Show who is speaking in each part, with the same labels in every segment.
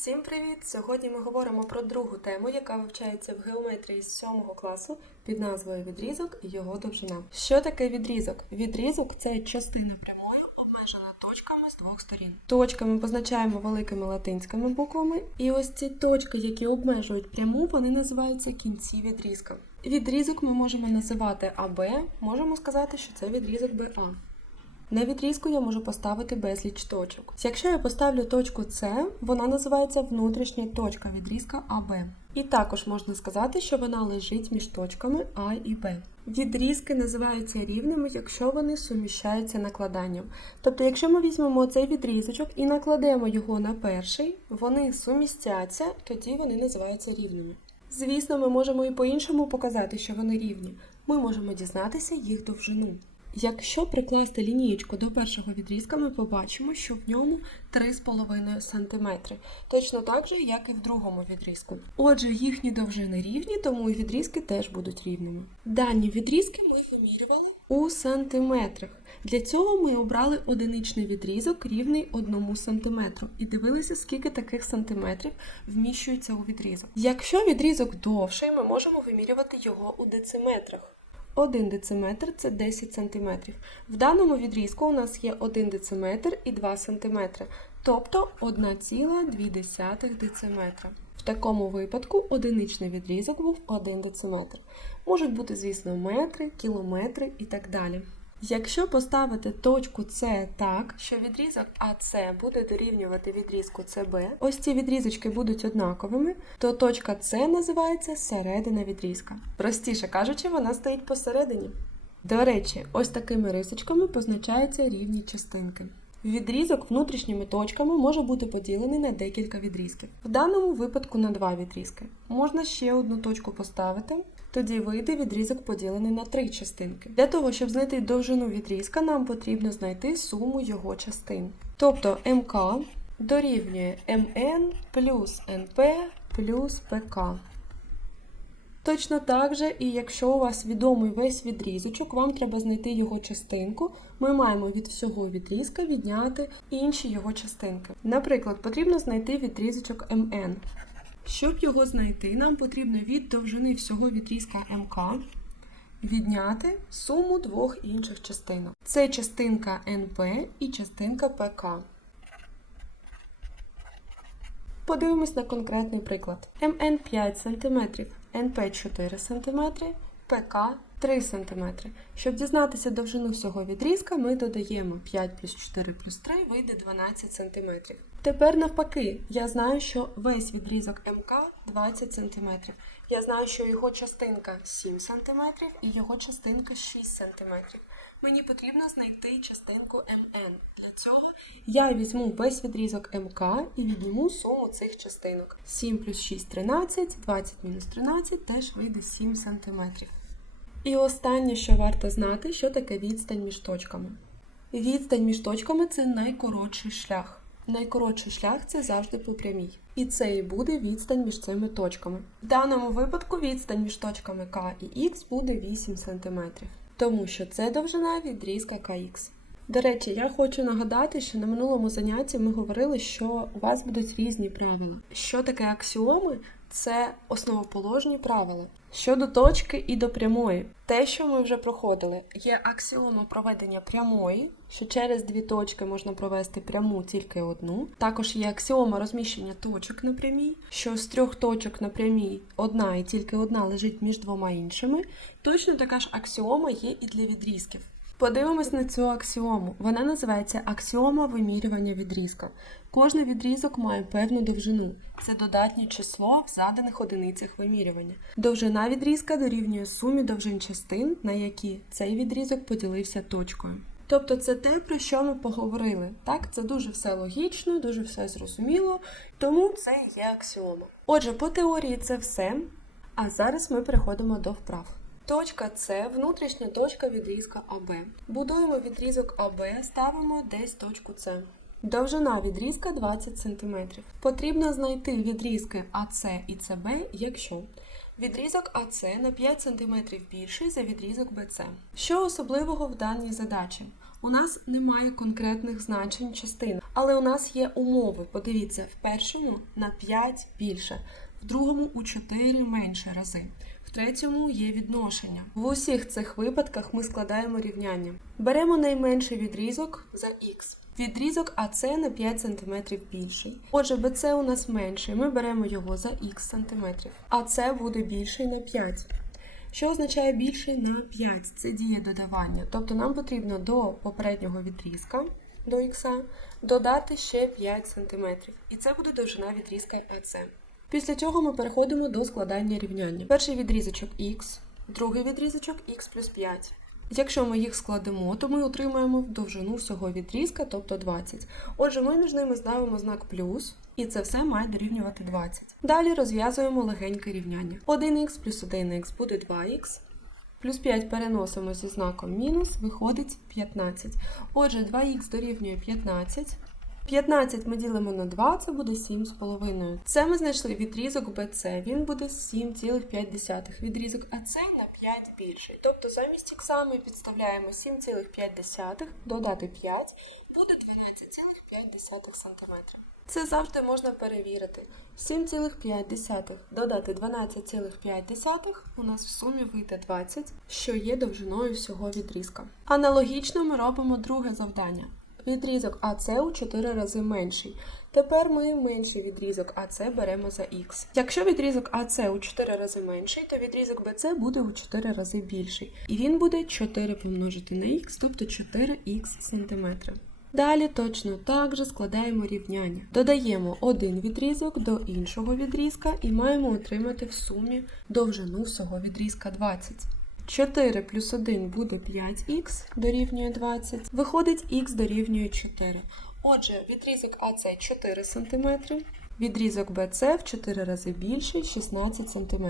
Speaker 1: Всім привіт! Сьогодні ми говоримо про другу тему, яка вивчається в геометрії з 7 класу під назвою відрізок і його довжина. Що таке відрізок? Відрізок це частина прямої, обмежена точками з двох сторін. Точки ми позначаємо великими латинськими буквами, і ось ці точки, які обмежують пряму, вони називаються кінці відрізка. Відрізок ми можемо називати АБ, можемо сказати, що це відрізок БА. На відрізку я можу поставити безліч точок. Якщо я поставлю точку С, вона називається внутрішня точка відрізка АБ. І також можна сказати, що вона лежить між точками А і Б. Відрізки називаються рівними, якщо вони суміщаються накладанням. Тобто, якщо ми візьмемо цей відрізочок і накладемо його на перший, вони сумістяться, тоді вони називаються рівними. Звісно, ми можемо і по-іншому показати, що вони рівні. Ми можемо дізнатися їх довжину. Якщо прикласти лінієчку до першого відрізка, ми побачимо, що в ньому 3,5 см. Точно так же, як і в другому відрізку. Отже, їхні довжини рівні, тому і відрізки теж будуть рівними. Дані відрізки ми вимірювали у сантиметрах. Для цього ми обрали одиничний відрізок рівний 1 см і дивилися, скільки таких сантиметрів вміщується у відрізок. Якщо відрізок довший, ми можемо вимірювати його у дециметрах. 1 дециметр це 10 см. В даному відрізку у нас є 1 дециметр і 2 см, тобто 1,2 дециметра. В такому випадку одиничний відрізок був 1 дециметр. Можуть бути, звісно, метри, кілометри і так далі. Якщо поставити точку С так, що відрізок АС буде дорівнювати відрізку СБ, ось ці відрізочки будуть однаковими, то точка С називається середина відрізка. Простіше кажучи, вона стоїть посередині. До речі, ось такими рисочками позначаються рівні частинки. Відрізок внутрішніми точками може бути поділений на декілька відрізків. В даному випадку на два відрізки. Можна ще одну точку поставити, тоді вийде відрізок поділений на три частинки. Для того, щоб знайти довжину відрізка, нам потрібно знайти суму його частин. Тобто МК дорівнює МН плюс НП плюс ПК. Точно так же, і якщо у вас відомий весь відрізочок, вам треба знайти його частинку. Ми маємо від всього відрізка відняти інші його частинки. Наприклад, потрібно знайти відрізочок МН. Щоб його знайти, нам потрібно від довжини всього відрізка МК відняти суму двох інших частинок. Це частинка НП і частинка ПК. Подивимось на конкретний приклад. МН 5 см, НП 4 см, ПК 3 см. Щоб дізнатися довжину всього відрізка, ми додаємо 5 плюс 4 плюс 3 вийде 12 см. Тепер навпаки, я знаю, що весь відрізок МК 20 см. Я знаю, що його частинка 7 см і його частинка 6 см. Мені потрібно знайти частинку МН. Для цього я візьму весь відрізок МК і відніму суму цих частинок. 7 плюс 6 13, 20 мінус 13 теж вийде 7 см. І останнє, що варто знати, що таке відстань між точками. Відстань між точками це найкоротший шлях. Найкоротший шлях це завжди по прямій. І це і буде відстань між цими точками. В даному випадку відстань між точками К і Х буде 8 см, тому що це довжина відрізка КХ. До речі, я хочу нагадати, що на минулому занятті ми говорили, що у вас будуть різні правила. Що таке аксіоми? Це основоположні правила. Щодо точки і до прямої. Те, що ми вже проходили, є аксіома проведення прямої, що через дві точки можна провести пряму тільки одну. Також є аксіома розміщення точок на прямій, що з трьох точок на прямій одна і тільки одна лежить між двома іншими. Точно така ж аксіома є і для відрізків. Подивимось на цю аксіому. Вона називається аксіома вимірювання відрізка. Кожний відрізок має певну довжину. Це додатнє число в заданих одиницях вимірювання. Довжина відрізка дорівнює сумі довжин частин, на які цей відрізок поділився точкою. Тобто це те, про що ми поговорили. Так, це дуже все логічно, дуже все зрозуміло, тому це є аксіома. Отже, по теорії це все. А зараз ми переходимо до вправ. Точка С внутрішня точка відрізка АБ. Будуємо відрізок АБ, ставимо десь точку С. Довжина відрізка 20 см. Потрібно знайти відрізки АС і СБ, якщо відрізок АС на 5 см більший за відрізок БЦ. Що особливого в даній задачі? У нас немає конкретних значень частин, але у нас є умови. Подивіться, в першому на 5 більше, в другому у 4 менше рази. В третьому є відношення. В усіх цих випадках ми складаємо рівняння. Беремо найменший відрізок за х. Відрізок АС на 5 см більший. Отже, БЦ у нас менший, ми беремо його за х см. А це буде більший на 5. Що означає більший на 5? Це діє додавання. Тобто нам потрібно до попереднього відрізка до х додати ще 5 см. І це буде довжина відрізка АС. Після цього ми переходимо до складання рівняння. Перший відрізочок х, другий відрізочок х плюс 5. Якщо ми їх складемо, то ми отримаємо довжину всього відрізка, тобто 20. Отже, ми між ними ставимо знак плюс, і це все має дорівнювати 20. Далі розв'язуємо легеньке рівняння. 1х плюс 1х буде 2х. Плюс 5 переносимо зі знаком мінус, виходить 15. Отже, 2х дорівнює 15. 15 ми ділимо на 2, це буде 7,5. Це ми знайшли відрізок BC, він буде 7,5. Відрізок АС на 5 більший. Тобто замість х ми підставляємо 7,5, додати 5, буде 12,5 см. Це завжди можна перевірити. 7,5 додати 12,5 у нас в сумі вийде 20, що є довжиною всього відрізка. Аналогічно ми робимо друге завдання. Відрізок АС у 4 рази менший. Тепер ми менший відрізок АС беремо за х. Якщо відрізок АС у 4 рази менший, то відрізок БЦ буде у 4 рази більший. І він буде 4 помножити на х, тобто 4х см. Далі точно так же складаємо рівняння. Додаємо один відрізок до іншого відрізка і маємо отримати в сумі довжину всього відрізка 20. 4 плюс 1 буде 5х дорівнює 20. Виходить х дорівнює 4. Отже, відрізок АС 4 см, відрізок БЦ в 4 рази більший 16 см.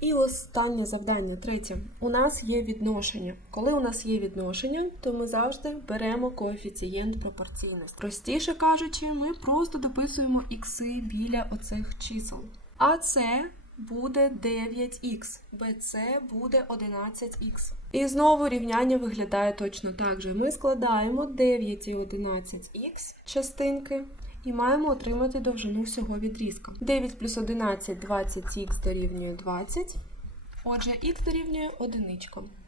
Speaker 1: І останнє завдання, третє. У нас є відношення. Коли у нас є відношення, то ми завжди беремо коефіцієнт пропорційності. Простіше кажучи, ми просто дописуємо ікси біля оцих чисел. А це буде 9х, БЦ буде 11х. І знову рівняння виглядає точно так же. Ми складаємо 9 і 11х частинки. І маємо отримати довжину всього відрізка. 9 плюс 11 20х дорівнює 20. Отже, х дорівнює 1.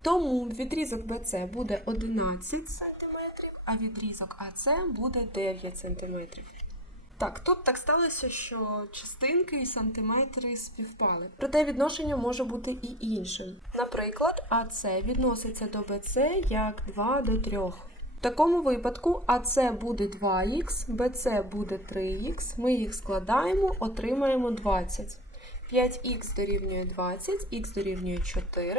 Speaker 1: Тому відрізок BC буде 11 см, а відрізок АС буде 9 см. Так, тут так сталося, що частинки і сантиметри співпали. Проте відношення може бути і іншим. Наприклад, АЦ відноситься до БЦ як 2 до 3. В такому випадку АЦ буде 2х, БЦ буде 3х, ми їх складаємо, отримаємо 20. 5х дорівнює 20, х дорівнює 4.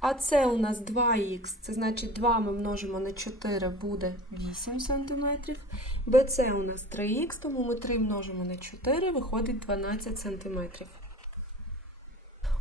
Speaker 1: А це у нас 2х, це значить 2 ми множимо на 4 буде 8 см. БЦ у нас 3х, тому ми 3 множимо на 4, виходить 12 см.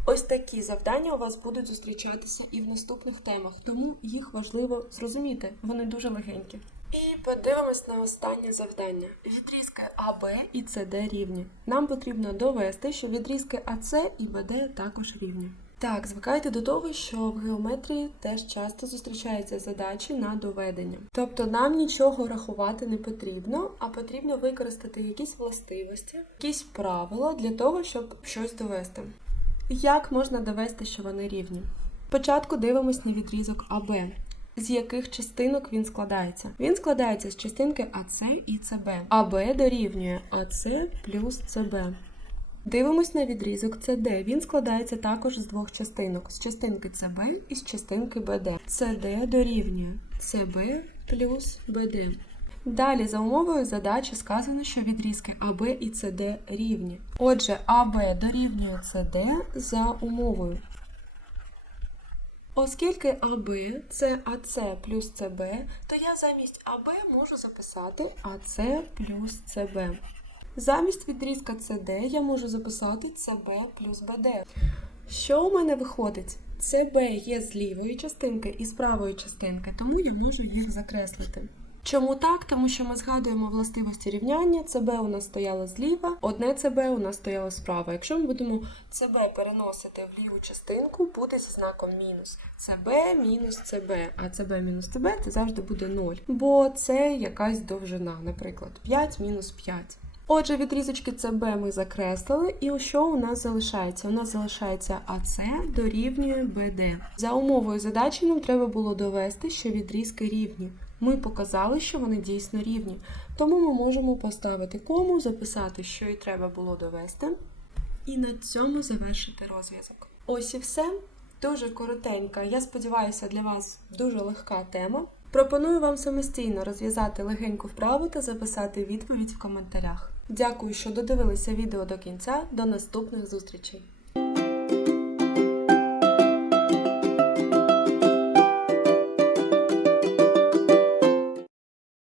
Speaker 1: Ось такі завдання у вас будуть зустрічатися і в наступних темах, тому їх важливо зрозуміти. Вони дуже легенькі. І подивимось на останнє завдання. Відрізки АБ і СД рівні. Нам потрібно довести, що відрізки АС і БД також рівні. Так, звикайте до того, що в геометрії теж часто зустрічаються задачі на доведення. Тобто нам нічого рахувати не потрібно, а потрібно використати якісь властивості, якісь правила для того, щоб щось довести. Як можна довести, що вони рівні? Спочатку дивимось на відрізок АБ. З яких частинок він складається? Він складається з частинки АС і СБ. АБ дорівнює АС плюс СБ. Дивимось на відрізок CD. Він складається також з двох частинок: з частинки CB і з частинки BD. CD дорівнює CB плюс BD. Далі за умовою задачі сказано, що відрізки АБ і СД рівні. Отже, АБ дорівнює СД за умовою. Оскільки АБ це АС плюс СБ, то я замість АБ можу записати АС плюс СБ. Замість відрізка СД я можу записати ЦБ плюс БД. Що у мене виходить? ЦБ є з лівої частинки і з правої частинки, тому я можу їх закреслити. Чому так? Тому що ми згадуємо властивості рівняння. ЦБ у нас стояло зліва, одне ЦБ у нас стояло справа. Якщо ми будемо ЦБ переносити в ліву частинку, буде зі знаком мінус. ЦБ мінус ЦБ, а ЦБ мінус ЦБ це завжди буде 0. Бо це якась довжина, наприклад, 5 мінус 5. Отже, відрізочки ЦБ ми закреслили, і що у нас залишається? У нас залишається АС дорівнює БД. За умовою задачі нам треба було довести, що відрізки рівні. Ми показали, що вони дійсно рівні. Тому ми можемо поставити кому, записати, що і треба було довести, і на цьому завершити розв'язок. Ось і все. Дуже коротенька, я сподіваюся, для вас дуже легка тема. Пропоную вам самостійно розв'язати легеньку вправу та записати відповідь в коментарях. Дякую, що додивилися відео до кінця. До наступних зустрічей!